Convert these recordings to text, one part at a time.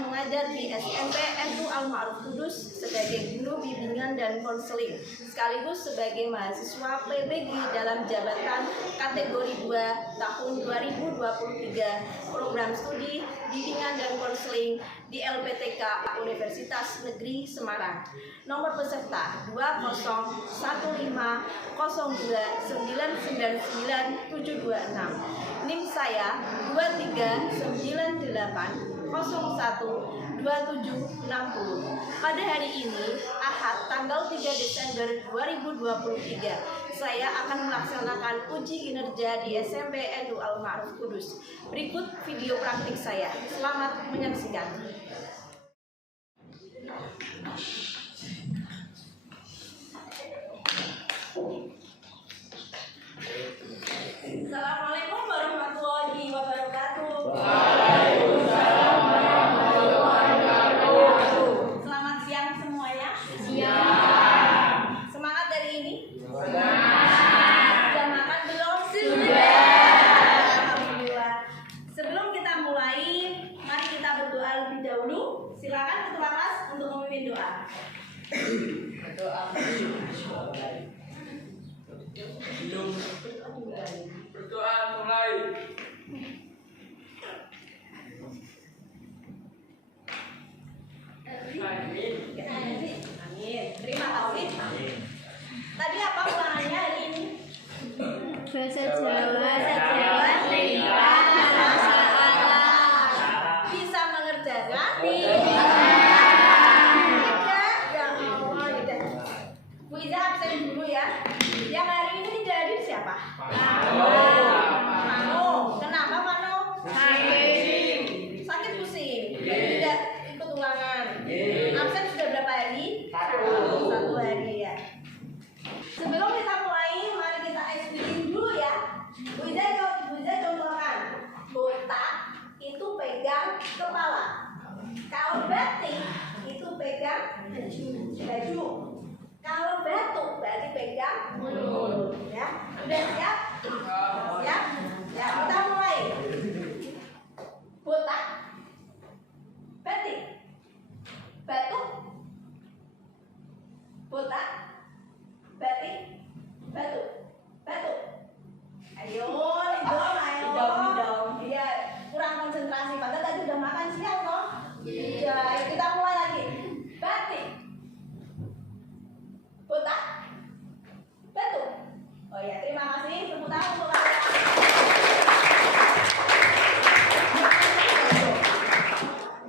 yang mengajar di SMP NU Al-Ma'ruf Kudus sebagai guru bimbingan dan konseling, sekaligus sebagai mahasiswa PBG dalam jabatan kategori 2 tahun 2023 program studi bimbingan dan konseling di LPTK Universitas Negeri Semarang. Nomor peserta 20150299976. NIM saya 2398012760. Pada hari ini, Ahad tanggal 3 Desember 2023, saya akan melaksanakan uji kinerja di SMP NU Al-Ma'ruf Kudus. Berikut video praktik saya. Selamat menyaksikan. Assalamualaikum warahmatullahi wabarakatuh. Waalaikumsalam warahmatullahi wabarakatuh. Selamat siang semuanya. Siang. Semangat hari ini? Semangat. Sudah makan belum? Sudah. Alhamdulillah. Sebelum kita mulai, mari kita berdoa lebih dahulu. Silakan ketua kelas untuk memimpin doa. Berdoa mulai. Amin. Amin. Terima kasih. Tadi apa ulangannya hari ini? Bahasa Jawa. Bisa mengerjakan? Tidak. Tidak. Ya Allah, tidak. Bu Iza absen dulu ya. Yang hari ini tidak hadir siapa? Mano. Kenapa Mano? Sakit pusing. Tidak ikut ulangan. Absen sudah berapa hari? Satu hari ya. Sebelum kita mulai, mari kita explain dulu ya. Bu Iza contohkan. Botak itu pegang kepala. Kalau batik itu pegang baju. Kalau batuk berarti pegang mulut. Ya, udah siap? Siap? Ya, kita mulai. Botak, batik, batuk, botak, batik, batuk, batuk. Ayo, dong. Iya, kurang konsentrasi. Padahal tadi udah makan siang toh. Iya, kita mulai lagi. Batik, botak, batuk. Oh ya, terima kasih. Tepuk tangan untuk kalian.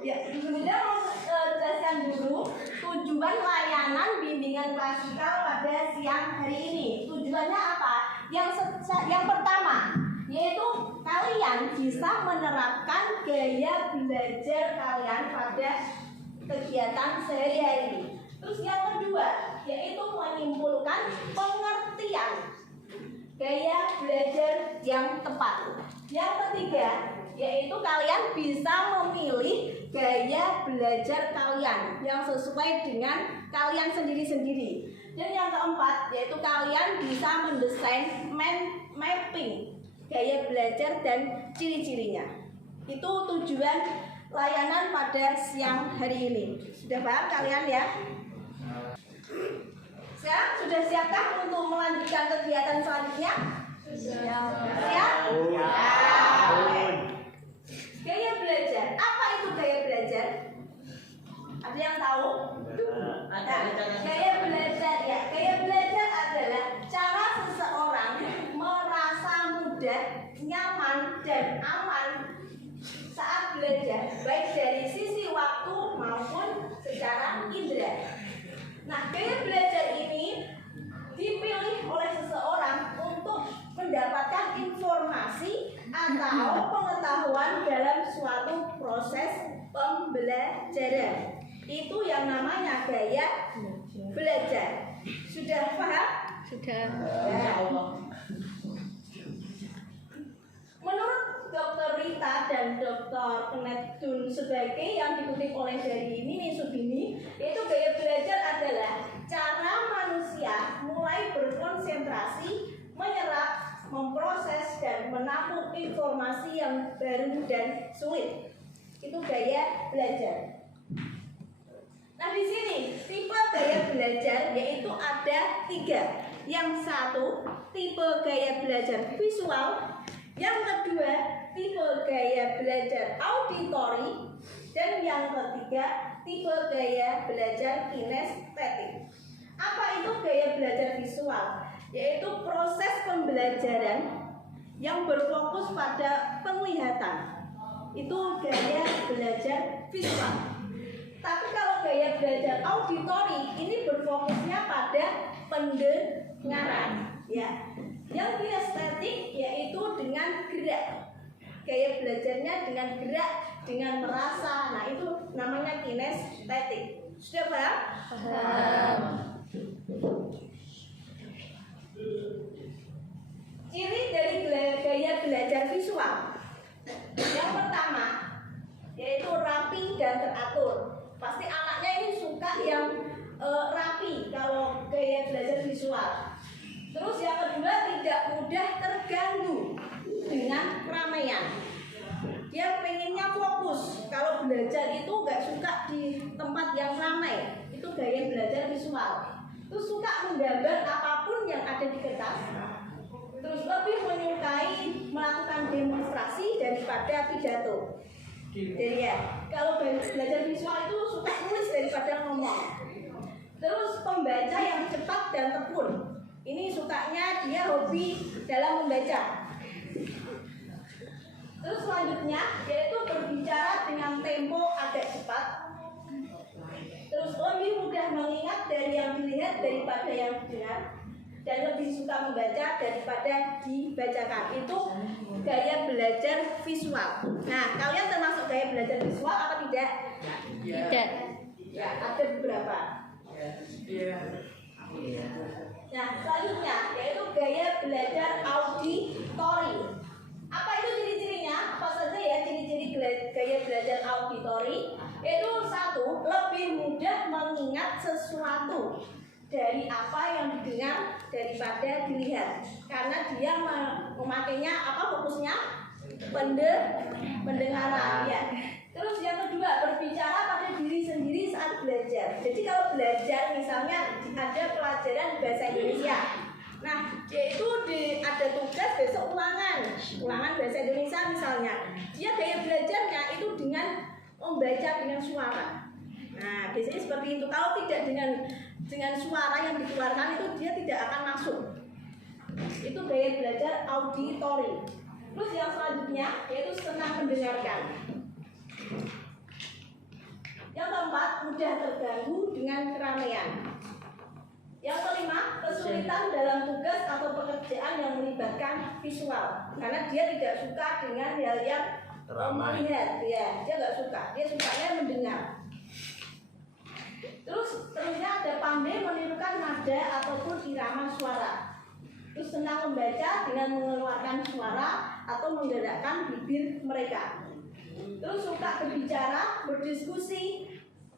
Ya, sebenarnya mau jelaskan dulu tujuan layanan bimbingan klasikal pada siang hari ini. Tujuannya apa? Yang pertama, yaitu kalian bisa menerapkan gaya belajar kalian pada kegiatan sehari-hari. Terus yang kedua, yaitu menyimpulkan pengertian gaya belajar yang tepat. Yang ketiga, yaitu kalian bisa memilih gaya belajar kalian yang sesuai dengan kalian sendiri-sendiri. Dan yang keempat, yaitu kalian bisa mendesain mapping gaya belajar dan ciri-cirinya. Itu tujuan layanan pada siang hari ini. Sudah paham kalian ya? Sekarang sudah siapkah untuk melanjutkan kegiatan selanjutnya? Siap. Siap? Gaya belajar. Apa itu gaya belajar? Ada yang tahu? Ada. Gaya belajar ya. Gaya belajar adalah cara seseorang merasa mudah, nyaman, dan aman saat belajar, baik dari sisi waktu maupun secara indera. Nah, gaya belajar ini dipilih oleh seseorang untuk mendapatkan informasi atau pengetahuan dalam suatu proses pembelajaran. Itu yang namanya gaya belajar. Sudah paham? Sudah. Ya Allah. Menurut Dr. Rita dan Dr. Kenneth Dunn sebagai yang dikutip oleh dari Nini Sudini, yaitu gaya belajar adalah cara manusia mulai berkonsentrasi, menyerap, memproses, dan menampung informasi yang baru dan sulit. Itu gaya belajar. Nah di sini tipe gaya belajar yaitu ada 3. Yang satu tipe gaya belajar visual, yang kedua tipe gaya belajar auditory, dan yang ketiga tipe gaya belajar kinestetik. Apa itu gaya belajar visual? Yaitu proses pembelajaran yang berfokus pada penglihatan. Itu gaya belajar visual. Tapi kalau gaya belajar auditory ini berfokusnya pada pendengaran, ya. Yang kinestetik yaitu dengan gerak. Gaya belajarnya dengan gerak, dengan merasa. Nah, itu namanya kinestetik. Sudah paham? Paham. Ciri dari gaya belajar visual. Yang pertama yaitu rapi dan teratur. Pasti anaknya ini suka yang rapi kalau gaya belajar visual. Terus yang kedua tidak mudah terganggu dengan keramaian. Dia pengennya fokus. Kalau belajar itu nggak suka di tempat yang ramai. Itu gaya belajar visual. Terus suka menggambar apapun yang ada di kertas. Terus lebih menyukai melakukan demonstrasi daripada pidato. Jadi ya, kalau belajar visual itu suka nulis daripada ngomong. Terus pembaca yang cepat dan tekun. Ini sukanya dia hobi dalam membaca. Terus selanjutnya yaitu berbicara dengan tempo agak cepat. Terus lebih mudah mengingat dari yang dilihat daripada yang didengar. Dan lebih suka membaca daripada dibacakan. Itu gaya belajar visual. Nah, kalian termasuk gaya belajar visual apa tidak? Tidak. Ya, ada beberapa. Nah, selanjutnya yaitu gaya belajar auditory. Apa itu ciri-cirinya? Apa saja ya ciri-ciri gaya belajar auditory? Yaitu satu, lebih mudah mengingat sesuatu dari apa yang didengar daripada dilihat, karena dia memakainya fokusnya pendengaran ya. Terus yang kedua berbicara pada diri sendiri saat belajar. Jadi kalau belajar misalnya ada pelajaran bahasa Indonesia, nah yaitu ada tugas besok ulangan bahasa Indonesia misalnya, dia gaya belajarnya itu dengan membaca dengan suara. Nah biasanya seperti itu. Kalau tidak dengan suara yang dikeluarkan itu dia tidak akan masuk. Itu gaya belajar auditory. Terus yang selanjutnya yaitu senang mendengarkan. Yang keempat mudah terganggu dengan keramaian. Yang kelima kesulitan dalam tugas atau pekerjaan yang melibatkan visual, karena dia tidak suka dengan hal yang melihat. Ya, dia nggak suka. Dia sukanya mendengar. Terusnya ada pandai menirukan nada ataupun irama suara. Terus senang membaca dengan mengeluarkan suara atau menggerakkan bibir mereka. Terus suka berbicara, berdiskusi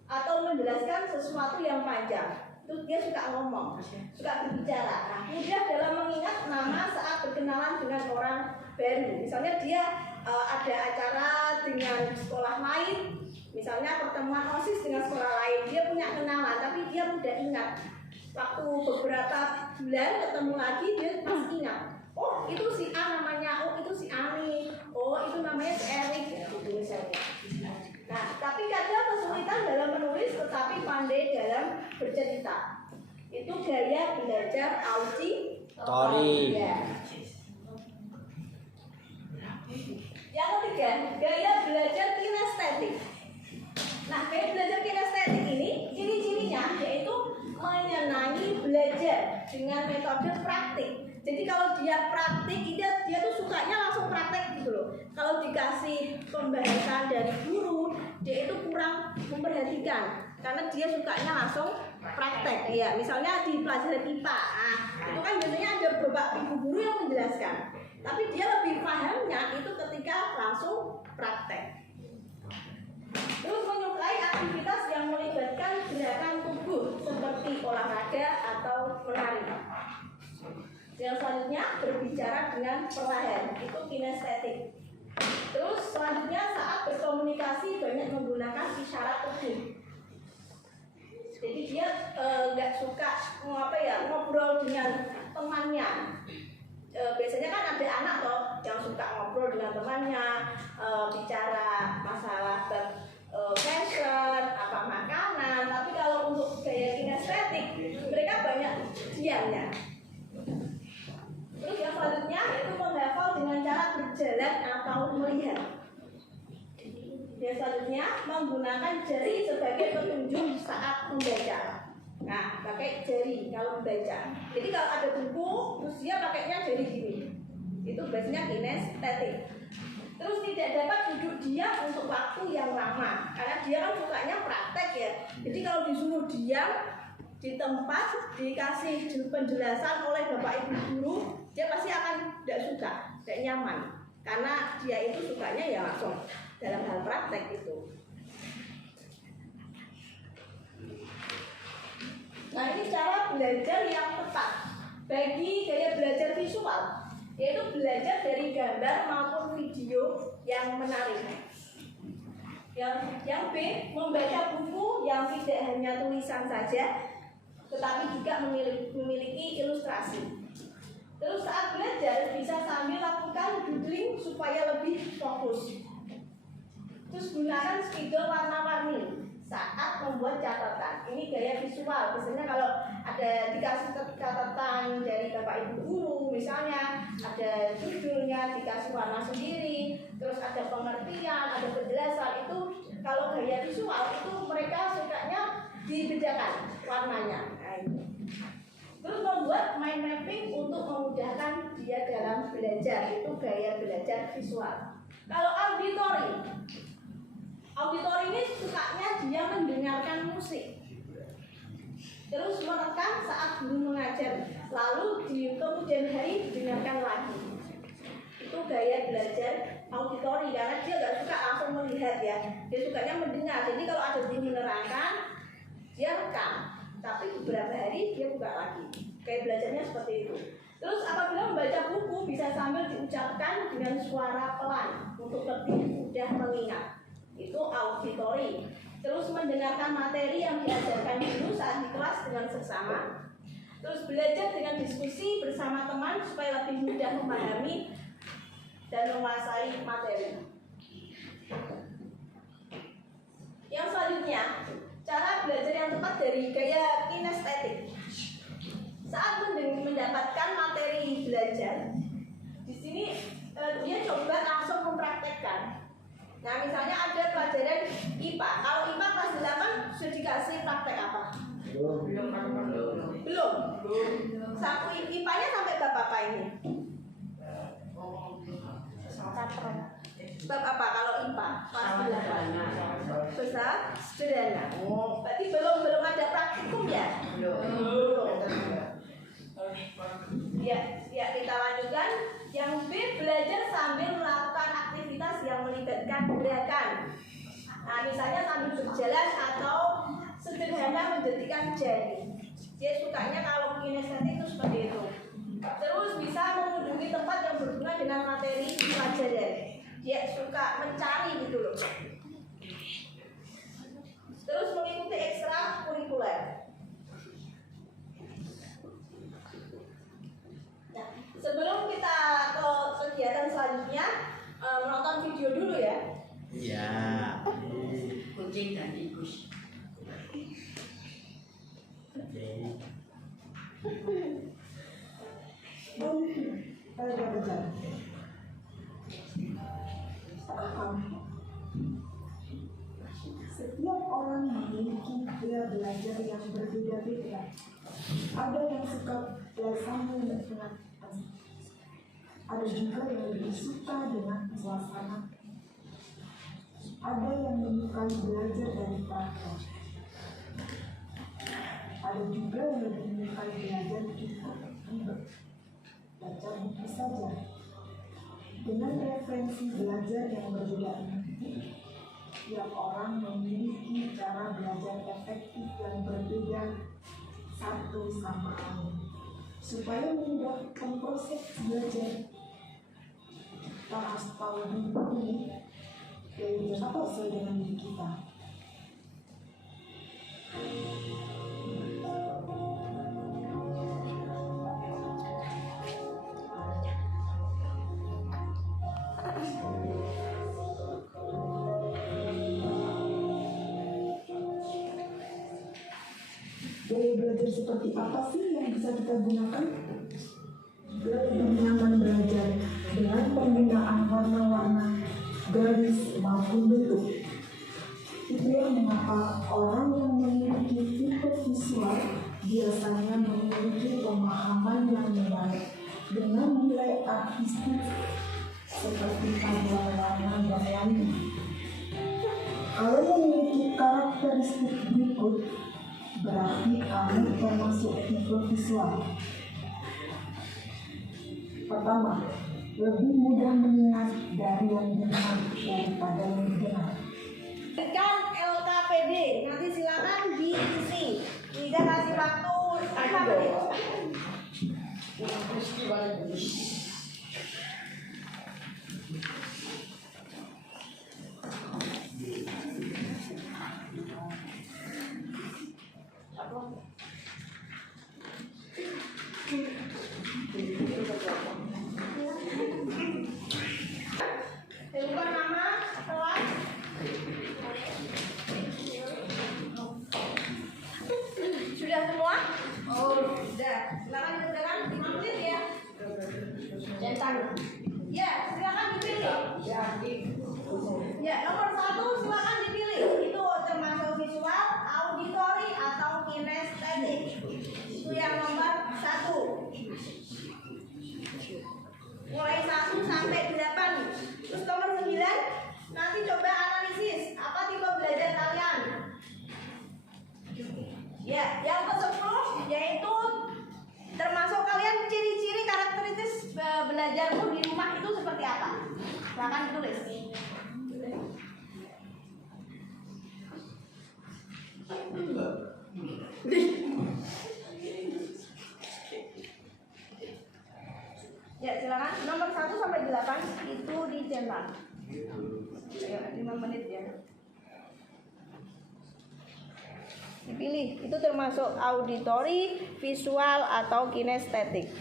atau menjelaskan sesuatu yang panjang. Terus dia suka ngomong, suka berbicara. Nah, mudah dalam mengingat nama saat berkenalan dengan orang baru. Misalnya dia ada acara dengan sekolah lain. Misalnya pertemuan OSIS dengan sekolah lain, dia punya kenalan, tapi dia mudah ingat. Waktu beberapa bulan ketemu lagi, dia masih ingat. Oh, itu si A namanya, oh itu si Ani, oh itu namanya si Erik, gitu misalnya. Nah, tapi kadang kesulitan dalam menulis, tetapi pandai dalam bercerita. Itu gaya belajar auditory. Ya. Yang ketiga, gaya belajar kinestetik. Nah, gaya belajar kinestetik ini ciri-cirinya yaitu menyenangi belajar dengan metode praktik. Jadi kalau dia praktik, dia tuh sukanya langsung praktek gitu loh. Kalau dikasih pembahasan dari guru, dia itu kurang memperhatikan karena dia sukanya langsung praktek. Ya, misalnya di pelajaran IPA, nah, itu kan biasanya ada beberapa ibu guru yang menjelaskan. Tapi dia lebih pahamnya itu ketika langsung praktek. Terus menyukai aktivitas yang melibatkan gerakan tubuh seperti olahraga atau menari. Yang selanjutnya berbicara dengan perlahan, itu kinestetik. Terus selanjutnya saat berkomunikasi banyak menggunakan isyarat tubuh. Jadi dia nggak suka ngobrol dengan temannya. Biasanya kan ada anak toh yang suka ngobrol dengan temannya, bicara masalah fashion, apa makanan. Tapi kalau untuk gaya kinestetik mereka banyak diamnya. Terus yang selanjutnya yaitu menghafal dengan cara berjalan atau melihat. Yang selanjutnya menggunakan jari sebagai petunjuk saat membaca. Nah, pakai jari kalau membaca. Jadi kalau ada buku, terus dia pakainya jari gini. Itu biasanya kinestetik. Terus tidak dapat duduk diam untuk waktu yang lama, karena dia kan sukanya praktek ya. Jadi kalau disuruh diam di tempat dikasih penjelasan oleh bapak ibu guru, dia pasti akan tidak suka, tidak nyaman, karena dia itu sukanya ya langsung dalam hal praktek itu. Nah, ini cara belajar yang tepat bagi gaya belajar visual, yaitu belajar dari gambar maupun video yang menarik. Yang B, membaca buku yang tidak hanya tulisan saja, tetapi juga memiliki ilustrasi. Terus saat belajar bisa sambil lakukan doodling supaya lebih fokus. Terus gunakan spidol warna-warni saat membuat catatan. Ini gaya visual. Biasanya kalau ada dikasih catatan dari bapak ibu guru, misalnya ada judulnya dikasih warna sendiri, terus ada pengertian, ada penjelasan. Itu kalau gaya visual itu mereka sukanya dibedakan warnanya. Terus membuat mind mapping untuk memudahkan dia dalam belajar. Itu gaya belajar visual. Kalau auditory ini sukanya dia mendengarkan musik, terus merekam saat guru mengajar, lalu di kemudian hari didengarkan lagi. Itu gaya belajar auditory, karena dia nggak suka langsung melihat ya, dia sukanya mendengar. Jadi kalau ada guru menerangkan, dia rekam, tapi beberapa hari dia buka lagi. Kayak belajarnya seperti itu. Terus apabila membaca buku bisa sambil diucapkan dengan suara pelan untuk lebih mudah mengingat. Itu auditory. Terus mendengarkan materi yang diajarkan guru saat di kelas dengan seksama. Terus belajar dengan diskusi bersama teman supaya lebih mudah memahami dan menguasai materi. Yang selanjutnya, cara belajar yang tepat dari gaya kinestetik. Saat mendapatkan materi belajar, di sini dia coba langsung mempraktekkan. Nah, misalnya ada pelajaran IPA. Kalau IPA kelas 8 sudah dikasih praktek apa? Belum. Saku IPA-nya sampai bab apa ini? Bab apa kalau IPA kelas 8? Besar sederhana. Oh, berarti belum ada praktikum ya? Belum. Ya, kita lanjutkan. Yang B, belajar sambil melakukan aktivitas yang melibatkan gerakan. Nah, misalnya sambil berjalan atau sederhana menjadikan jari. Dia sukanya kalau kinestetik itu seperti itu. Terus bisa mengunjungi tempat yang berhubungan dengan materi pelajaran. Dia suka mencari gitu loh. Terus mengikuti ekstra kurikuler. Sebelum kita ke kegiatan selanjutnya, menonton video dulu ya. Iya. Kucing dan tikus. Setiap orang memiliki gaya belajar yang berbeda-beda. Ada yang suka belajar dengan ada juga yang lebih suka dengan suasana. Ada yang menyukai belajar dari praktek. Ada juga yang lebih menyukai belajar cukup baca buku saja. Dengan referensi belajar yang berbeda ini, tiap orang memiliki cara belajar efektif yang berbeda satu sama lain supaya memudahkan proses belajar. kita harus tahu dulu ini prioritas apa sesuai dengan diri kita. Gaya belajar seperti apa sih yang bisa kita gunakan? Lebih nyaman belajar dengan penggunaan warna-warna, garis maupun bentuk. Itu yang mengapa orang yang memiliki tipe visual biasanya memiliki pemahaman yang menarik dengan nilai artistik seperti paduan warna dan lainnya. Kalau memiliki karakteristik berikut, berarti kamu termasuk tipe visual. Pertama, lebih mudah mengingat dari yang didengar daripada yang didengar. Berikan LKPD, nanti silakan diisi. Tidak kasih waktu 5 menit. Tentukan nama, kelas. Sudah semua? Oh, sudah. Silakan dikerjakan 5 menit ya. Centang. Ya, silakan dipilih. Ya, nomor 1 silakan dipilih. Itu termasuk visual, auditory atau kinestetik. Itu yang nomor 1. Mulai 1 sampai 8. Terus nomor 9, nanti coba analisis apa tipe belajar kalian. Ya, yang ke-10 yaitu termasuk kalian ciri-ciri karakteristik belajarmu di rumah itu seperti apa. Silakan ditulis. Ya, silakan. Nomor 1 sampai 8 itu dicetak. Ya, 5 menit ya. Dipilih, itu termasuk auditory, visual atau kinestetik.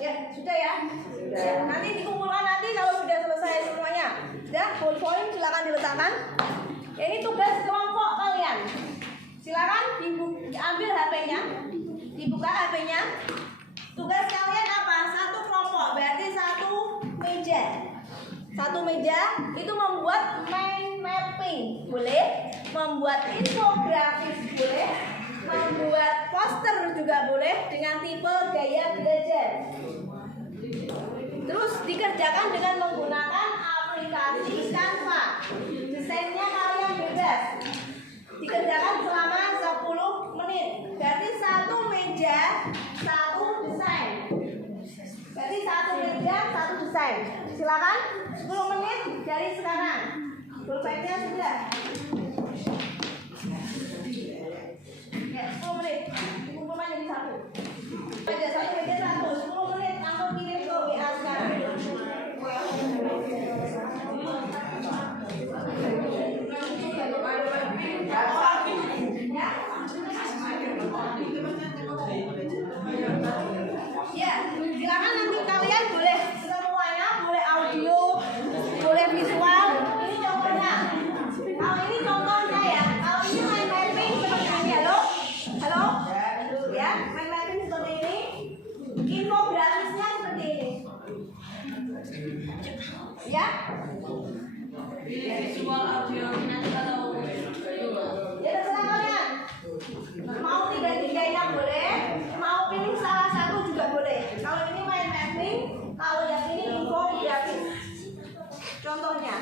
Ya, sudah ya. Ya, nanti dikumpulkan nanti kalau sudah selesai semuanya. Sudah, full point silakan diletakkan. Ya, ini tugas kelompok kalian. Silakan diambil HP-nya, dibuka HP-nya. Tugas kalian apa? Satu kelompok, berarti satu meja. Satu meja itu membuat mind mapping, boleh. Membuat infografis, boleh. Membuat poster juga boleh dengan tipe gaya belajar. Terus dikerjakan dengan menggunakan aplikasi Canva. Desainnya kalian bebas. Dikerjakan selama 10 menit. Berarti satu meja, satu desain. Berarti satu meja, satu desain. Silakan 10 menit dari sekarang. Pulpennya sudah. Ya, 10 menit. Dikumpulkan jadi satu. Meja satu, meja satu. 10 menit langsung kirim ke WA sekarang. Ya, silakan nanti kalian boleh semuanya, boleh audio, boleh visual. Ini contohnya. Kalau ini contohnya ya. Kalau ini mind mapping seperti ini, halo, halo, ya, mind mapping seperti ini. Infografisnya seperti ini. Ya. Visual audio nanti kalau Ya terserah kalian. Mau 3-3-nya boleh, mau pilih salah satu juga boleh. Kalau ini mind mapping, kalau yang ini infografis. Contohnya.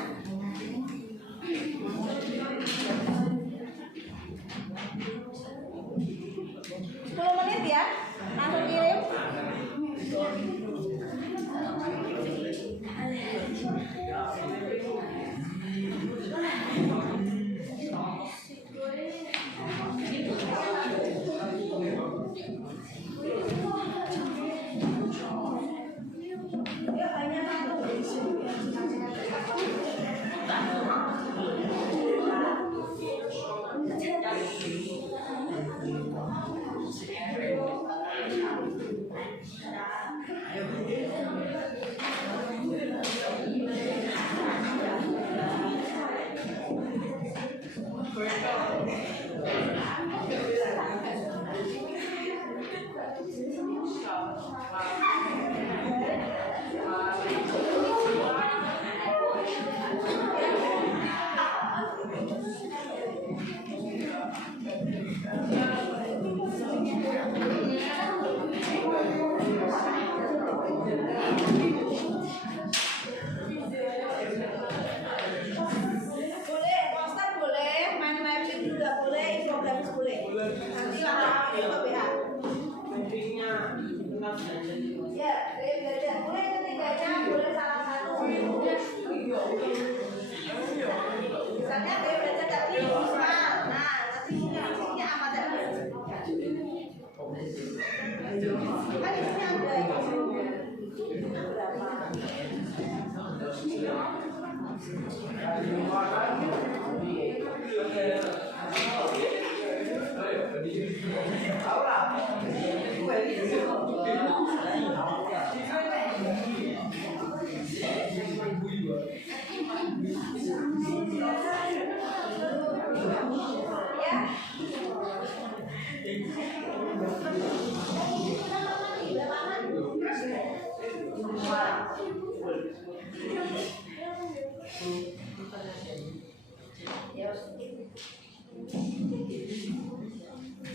Menit ya, langsung kirim. atau BH? Ya, gaya belajar. Boleh ketiganya, boleh salah satu. Misalnya gaya belajar tadi visual. Nah, nanti mungkin isinya apa tadi? Kan isinya ada.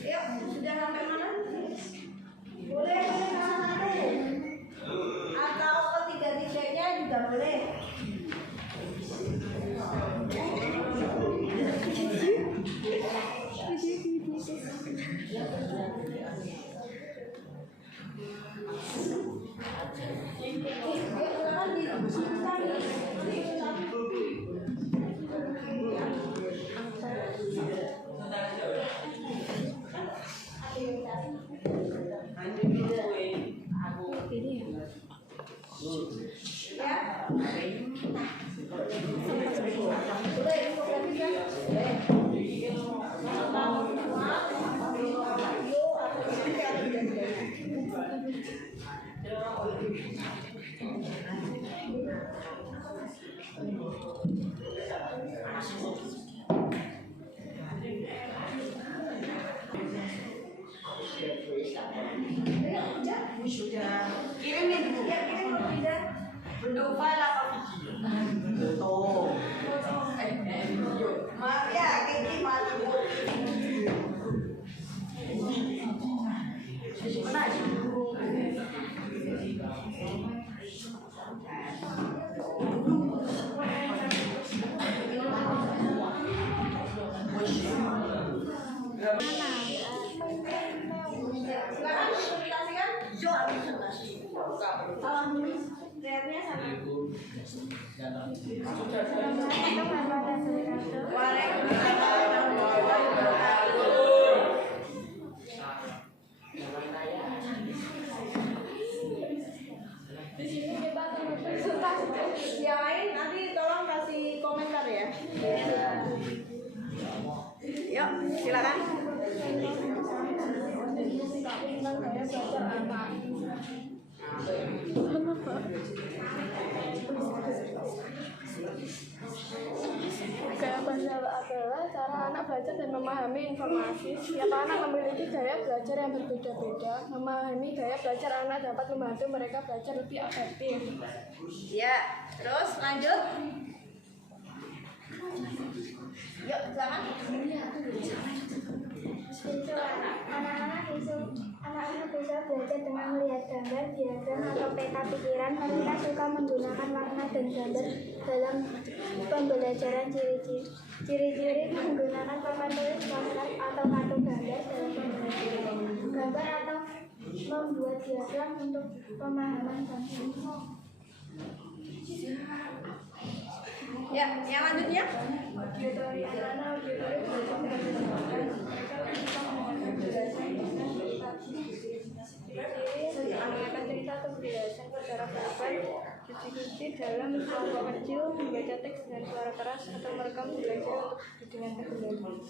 Yuk, sudah sampai mana? Boleh salah satu. Atau ketiga-tiganya juga boleh. Kirimin bentuk file apa video? Maaf ya, kayak gimana? Mana aja? Silakan presentasikan. Lihatnya sama. Yang lain nanti tolong kasih komentar ya. Yuk, silakan. Gaya belajar adalah cara anak belajar dan memahami informasi. Setiap anak memiliki gaya belajar yang berbeda-beda. Memahami gaya belajar anak dapat membantu mereka belajar lebih efektif. Ya, terus lanjut. Yuk, silakan. Anak-anak bisa belajar dengan melihat gambar, diagram, atau peta pikiran. Mereka suka menggunakan warna dan gambar dalam pembelajaran. Ciri-ciri menggunakan papan tulis, poster, atau kartu gambar dalam pembelajaran. Gambar atau membuat diagram untuk pemahaman konsep. Ya, yang lanjutnya. Auditori anak-anak auditori belajar dengan mendengarkan. Mereka bisa mendengarkan penjelasan dengan ciri mendengarkan cerita atau penjelasan secara verbal, diskusi dalam kelompok kecil, membaca teks dengan suara keras, atau merekam belajar untuk didengarkan kembali.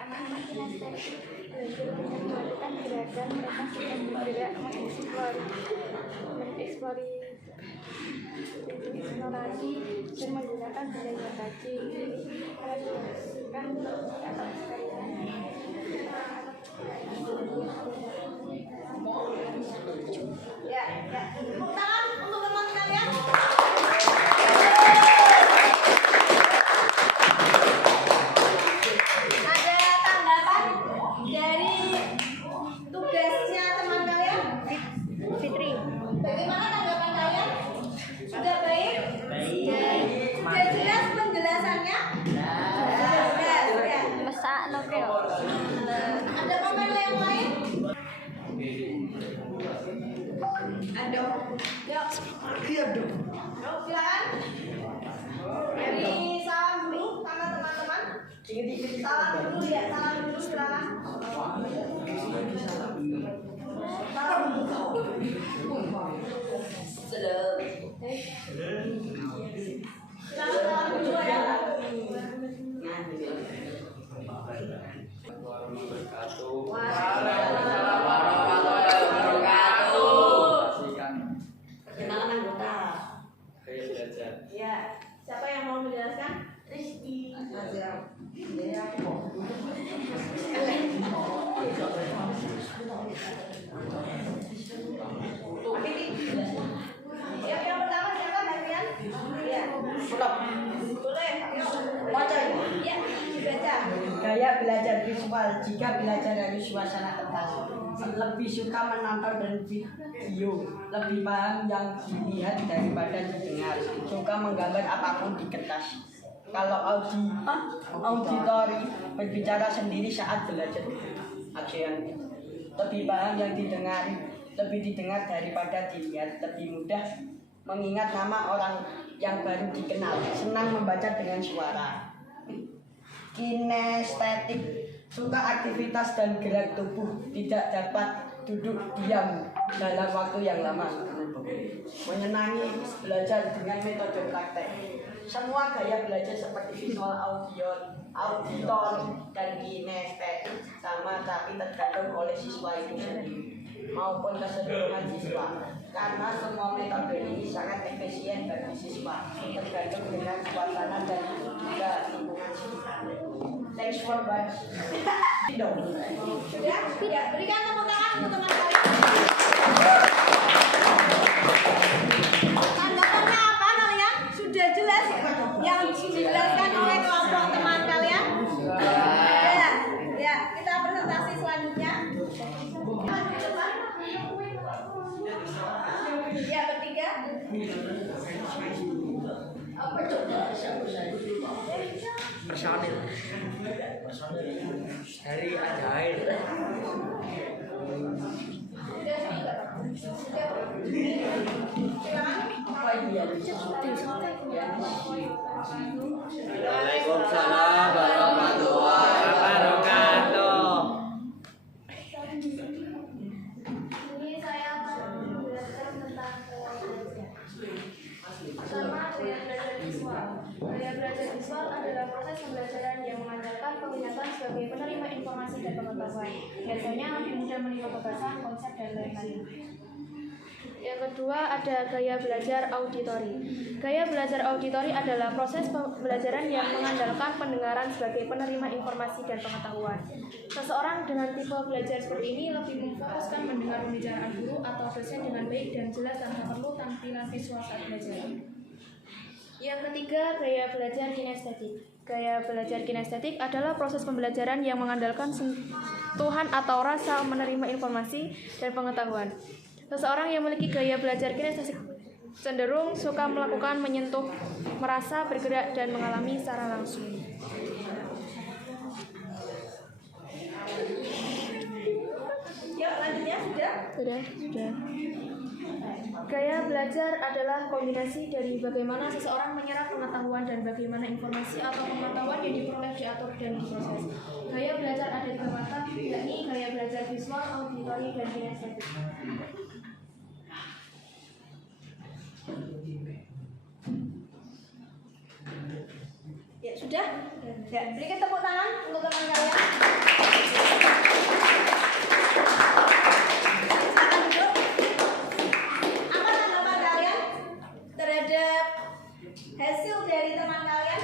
Anak-anak kinestetik belajar melakukan gerakan. Mereka suka bergerak, mengeksplorasi dan menggunakan budaya kaki. Melakukan atau eksperimen. Ya, tepuk tangan untuk teman kalian. Ada tanggapan dari tugasnya teman kalian? Fitri. Bagaimana tanggapan Silakan. Jadi salam dulu sama teman-teman. Salam dulu ya, salam dulu silakan. Salam dulu. Salam dulu ya. Kenalan anggota. Ya, siapa yang mau menjelaskan? Rizky. Yang pertama siapa kalian? Iya. Boleh. Ya, baca. Gaya belajar visual. Jika belajar dari suasana kertas, lebih suka menonton dan video, lebih paham yang dilihat daripada didengar, suka menggambar apapun di kertas. Kalau auditori berbicara sendiri saat belajar, aksian lebih paham yang didengar, lebih didengar daripada dilihat, lebih mudah mengingat nama orang yang baru dikenal, senang membaca dengan suara. Kinestetik, suka aktivitas dan gerak tubuh, tidak dapat duduk diam dalam waktu yang lama. Menyenangi belajar dengan metode praktek. Semua gaya belajar seperti visual, auditor, dan kinestetik sama, tapi tergantung oleh siswa itu sendiri maupun keseluruhan siswa. Karena semua metode ini sangat efisien bagi siswa, tergantung dengan suasana dan juga lingkungan sekitar. Thanks for watching. Sudah? Ya, berikan tepuk tangan untuk teman kalian. Tanggapannya apa kalian? Sudah jelas yang dijelaskan oleh kelompok teman kalian? Ya, kita presentasi selanjutnya. Ya, bertiga. Personil dari Ajaib. Waalaikumsalam warahmatullahi wabarakatuh. Ini saya akan menjelaskan tentang pertama, gaya belajar visual. Gaya belajar visual adalah proses pembelajaran yang mengandalkan penglihatan sebagai penerima informasi dan pengetahuan. Biasanya lebih mudah menerima pembahasan, konsep, dan lain-lain. Yang kedua ada gaya belajar auditori. Gaya belajar auditori adalah proses pembelajaran yang mengandalkan pendengaran sebagai penerima informasi dan pengetahuan. Seseorang dengan tipe belajar seperti ini lebih memfokuskan mendengar pembicaraan guru atau dosen dengan baik dan jelas tanpa perlu tampilan visual saat belajar. Yang ketiga, gaya belajar kinestetik. Gaya belajar kinestetik adalah proses pembelajaran yang mengandalkan sentuhan atau rasa menerima informasi dan pengetahuan. Seseorang yang memiliki gaya belajar kinestetik cenderung suka melakukan, menyentuh, merasa, bergerak, dan mengalami secara langsung. Yuk, lanjutnya sudah. Sudah. Gaya belajar adalah kombinasi dari bagaimana seseorang menyerap pengetahuan dan bagaimana informasi atau pengetahuan yang diperoleh diatur dan diproses. Gaya belajar ada 3 macam, yakni gaya belajar visual, auditori, dan kinestetik. Ya, sudah. Ya, berikan tepuk tangan untuk teman kalian. Silakan duduk. Apa tanggapan kalian terhadap hasil dari teman kalian?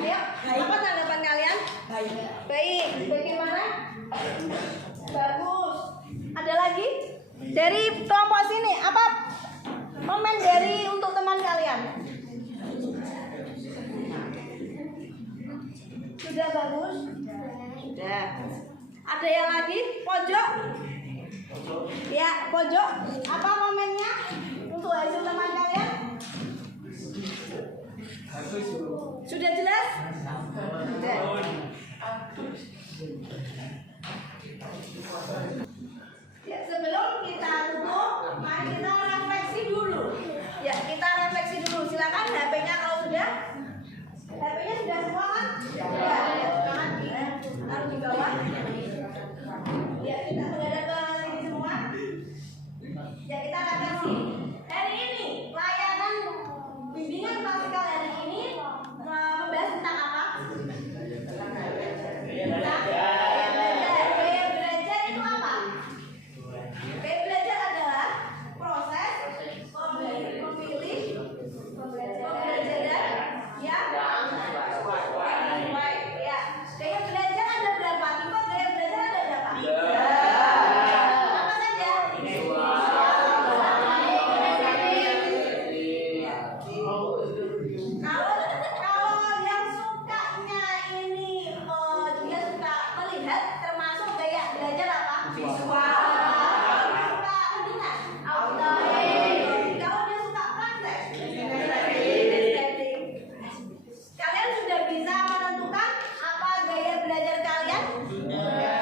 Ayo, apa tanggapan kalian? Baik. Bagaimana? Bagus. Ada lagi? Dari kelompok sini, apa komen dari untuk teman kalian? Sudah bagus? Sudah. Ada yang lagi? Pojok? Ya, pojok. Apa komennya untuk hasil teman kalian? Sudah jelas? Sudah. Ya, sebelum kita tutup, mari kita Ya kita akan kasih hari ini layanan bimbingan klasikal hari ini membahas tentang apa? Tentang gaya belajar. Gaya belajar itu apa? Gaya belajar adalah proses memilih pembelajaran yang baik. Ya, gaya belajar ada berapa tipe? Gaya belajar ada berapa? Apa saja? Kalau yang sukanya ini dia suka melihat, termasuk gaya belajar apa? Visual. Suka mendengar? Auditory. Kalau dia suka praktek? Estetik. Kalian sudah bisa menentukan apa gaya belajar kalian? Ya.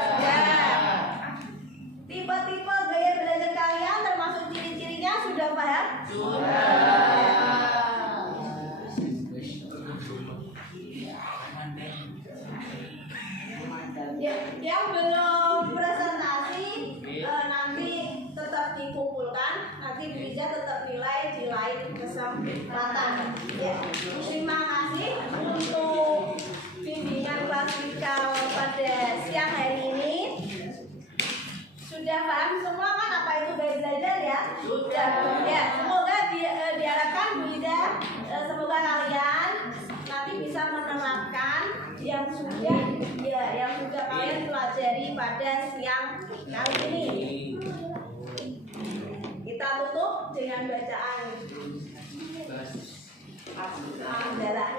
Tipe-tipe gaya belajar kalian termasuk ciri-cirinya sudah paham? Ya, yang belum presentasi nanti tetap dikumpulkan, nanti bisa tetap nilai di lain kesempatan. Ya, terima kasih untuk bimbingan klasikal pada siang hari ini. Sudah paham semua kan apa itu gaya belajar ya? Sudah. Ya, semoga diharapkan Bu Ida, semoga kalian nanti bisa menerapkan yang sudah kalian pelajari pada siang kali ini. Kita tutup dengan bacaan. Alhamdulillah.